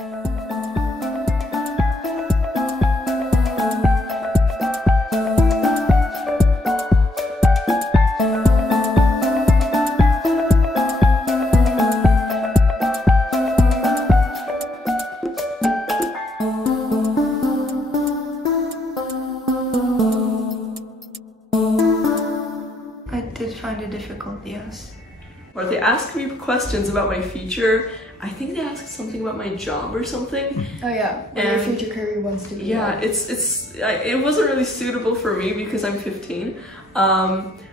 I did find it difficult, yes. Or they asked me questions about my future. I think they asked something about my job or something. Oh yeah, what your future career wants to be. Yeah, it wasn't really suitable for me because I'm 15.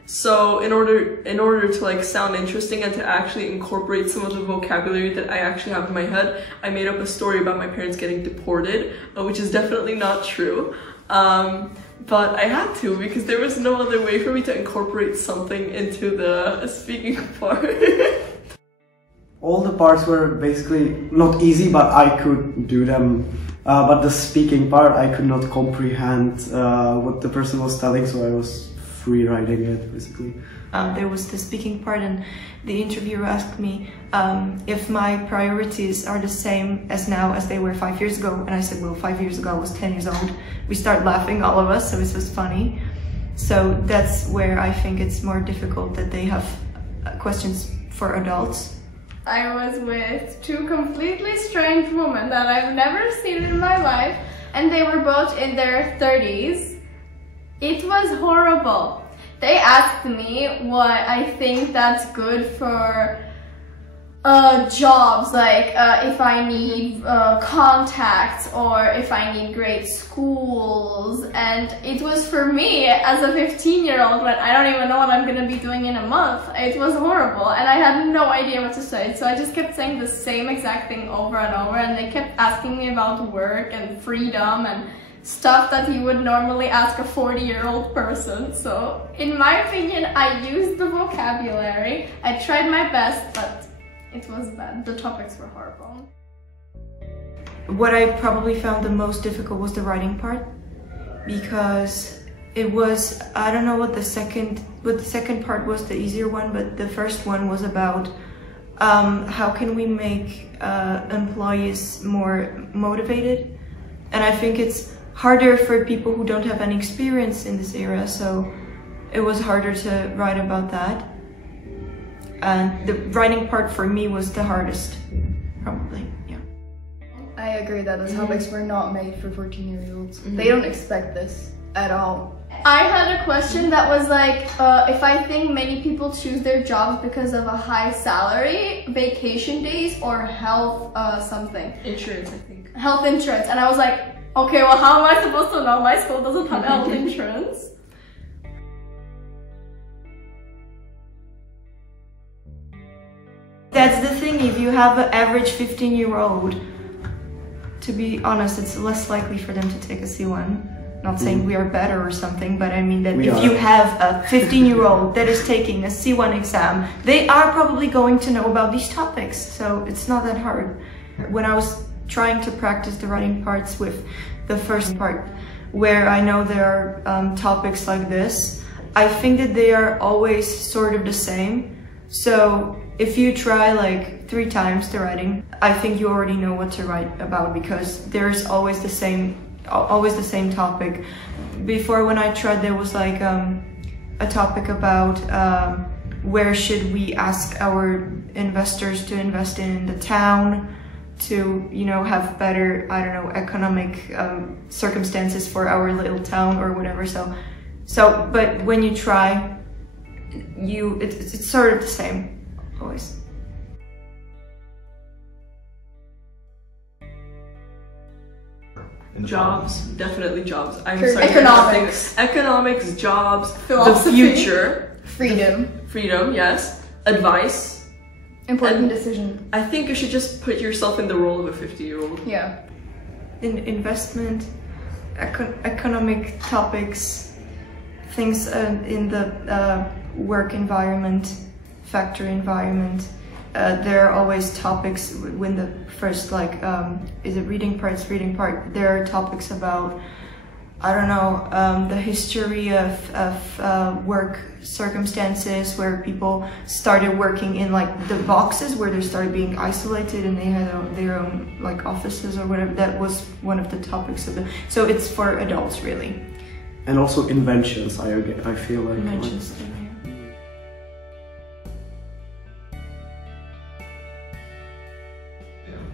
So in order to like sound interesting and to actually incorporate some of the vocabulary that I actually have in my head, I made up a story about my parents getting deported, which is definitely not true. But I had to because there was no other way for me to incorporate something into the speaking part. All the parts were basically not easy, but I could do them. But the speaking part, I could not comprehend what the person was telling, so I was free writing it, basically. There was the speaking part, and the interviewer asked me if my priorities are the same as now as they were 5 years ago. And I said, well, 5 years ago I was 10 years old. We started laughing, all of us, so it was funny. So that's where I think it's more difficult, that they have questions for adults. I was with two completely strange women that I've never seen in my life, and they were both in their 30s. It was horrible. They asked me what I think that's good for jobs, like if I need contacts or if I need great schools, and it was for me as a 15-year-old when I don't even know what I'm gonna be doing in a month. It was horrible and I had no idea what to say, so I just kept saying the same exact thing over and over, and they kept asking me about work and freedom and stuff that you would normally ask a 40-year-old person. So in my opinion, I used the vocabulary, I tried my best, but it was bad. The topics were horrible. What I probably found the most difficult was the writing part, because it was, I don't know what the second part was the easier one, but the first one was about how can we make employees more motivated. And I think it's harder for people who don't have any experience in this area, so it was harder to write about that. And the writing part for me was the hardest, probably, yeah. I agree that the topics were not made for 14-year-olds. They don't expect this at all. I had a question that was like, if I think many people choose their jobs because of a high salary, vacation days, or health something. Insurance, I think. Health insurance. And I was like, okay, well, how am I supposed to know? My school doesn't have health insurance. That's the thing, if you have an average 15-year-old, to be honest, it's less likely for them to take a C1. Not saying we are better or something, but I mean that if you have a 15-year-old that is taking a C1 exam, they are probably going to know about these topics, so it's not that hard. When I was trying to practice the writing parts with the first part, where I know there are topics like this, I think that they are always sort of the same. So if you try like 3 times the writing, I think you already know what to write about, because there's always the same topic. Before, when I tried, there was like a topic about where should we ask our investors to invest in the town to, you know, have better, I don't know, economic circumstances for our little town or whatever. So but when you try, it's sort of the same, always. Jobs, definitely jobs. I'm Sure. sorry. Economics. Economics, jobs, Philosophy. the future. Freedom. Yes. Advice. Important decision. I think you should just put yourself in the role of a 50-year-old. Yeah. In investment, economic topics, things in the work environment, factory environment. There are always topics when the first, like, is it reading part? There are topics about I don't know, the history of work circumstances where people started working in like the boxes where they started being isolated and they had their own like offices or whatever. That was one of the topics of it. So it's for adults really. And also inventions, I feel like. Inventions.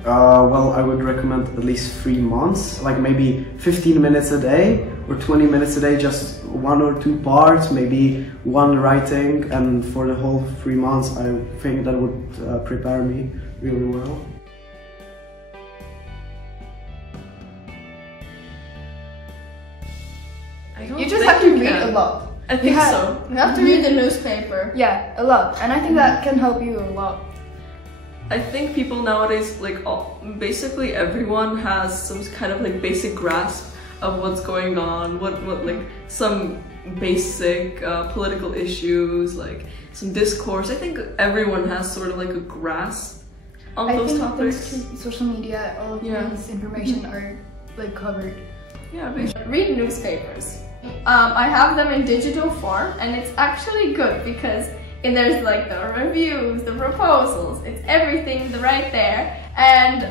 Well, I would recommend at least 3 months, like maybe 15 minutes a day or 20 minutes a day, just 1 or 2 parts, maybe 1 writing, and for the whole 3 months I think that would prepare me really well. You just have to read a lot. I think so. You have to read the newspaper. Yeah, a lot. And I think that can help you a lot. I think people nowadays, like basically everyone has some kind of like basic grasp of what's going on, what like some basic political issues, like some discourse. I think everyone has sort of like a grasp on those topics. Thanks to social media, all of these information are like covered. Yeah, basically. Read newspapers. I have them in digital form, and it's actually good because there's like the reviews, the proposals, it's everything right there, and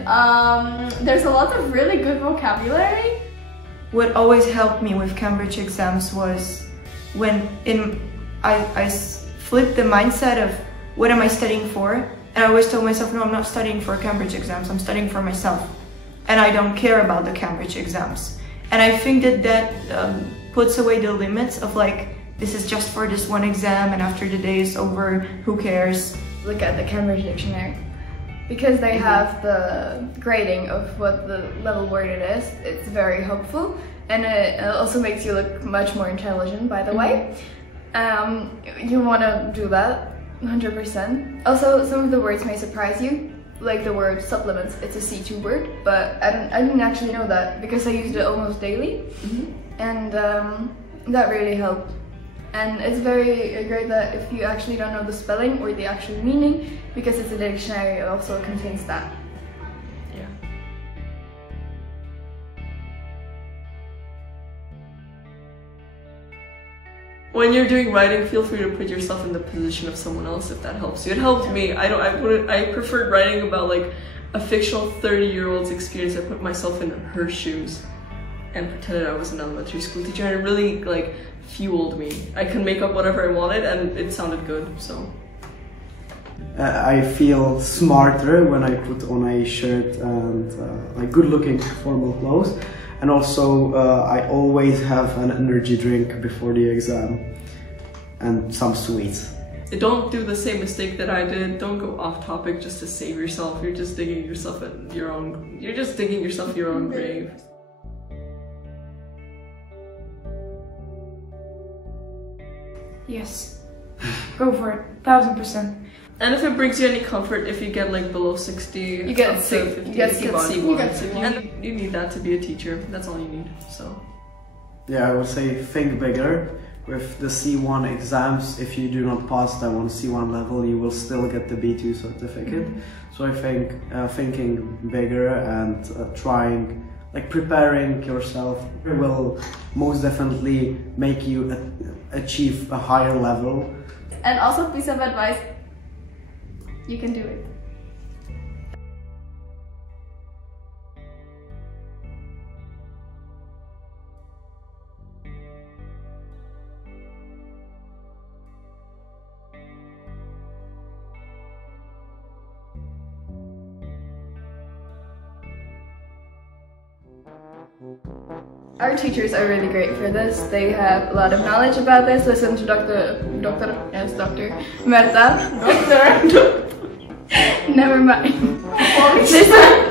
there's a lot of really good vocabulary. What always helped me with Cambridge exams was when I flipped the mindset of what am I studying for, and I always told myself, no, I'm not studying for Cambridge exams, I'm studying for myself, and I don't care about the Cambridge exams. And I think that puts away the limits of like, this is just for this one exam and after the day is over, who cares? Look at the Cambridge Dictionary. Because they have the grading of what the level word it is, it's very helpful. And it also makes you look much more intelligent, by the way. You want to do that, 100%. Also, some of the words may surprise you. Like the word supplements, it's a C2 word, but I didn't actually know that because I used it almost daily. And that really helped. And it's very great that if you actually don't know the spelling or the actual meaning, because it's a dictionary, it also contains that. Yeah. When you're doing writing, feel free to put yourself in the position of someone else if that helps you. It helped me. I preferred writing about like a fictional 30-year-old's experience. I put myself in her shoes and pretended I was an elementary school teacher, and it really like fueled me. I could make up whatever I wanted and it sounded good, so. I feel smarter when I put on a shirt and like good-looking formal clothes. And also, I always have an energy drink before the exam and some sweets. Don't do the same mistake that I did. Don't go off topic just to save yourself. You're just digging yourself in your own. You're just digging yourself your own grave. Yes, go for it, 1000%. And if it brings you any comfort, if you get like below 60, you get C1. You get C1. And you need that to be a teacher. That's all you need. So. Yeah, I would say think bigger. With the C1 exams, if you do not pass that one C1 level, you will still get the B2 certificate. So I think thinking bigger and trying, like preparing yourself will most definitely make you achieve a higher level. And also, piece of advice, you can do it. Our teachers are really great for this. They have a lot of knowledge about this. Listen to Dr. Merta. Doctor. Never mind. Listen.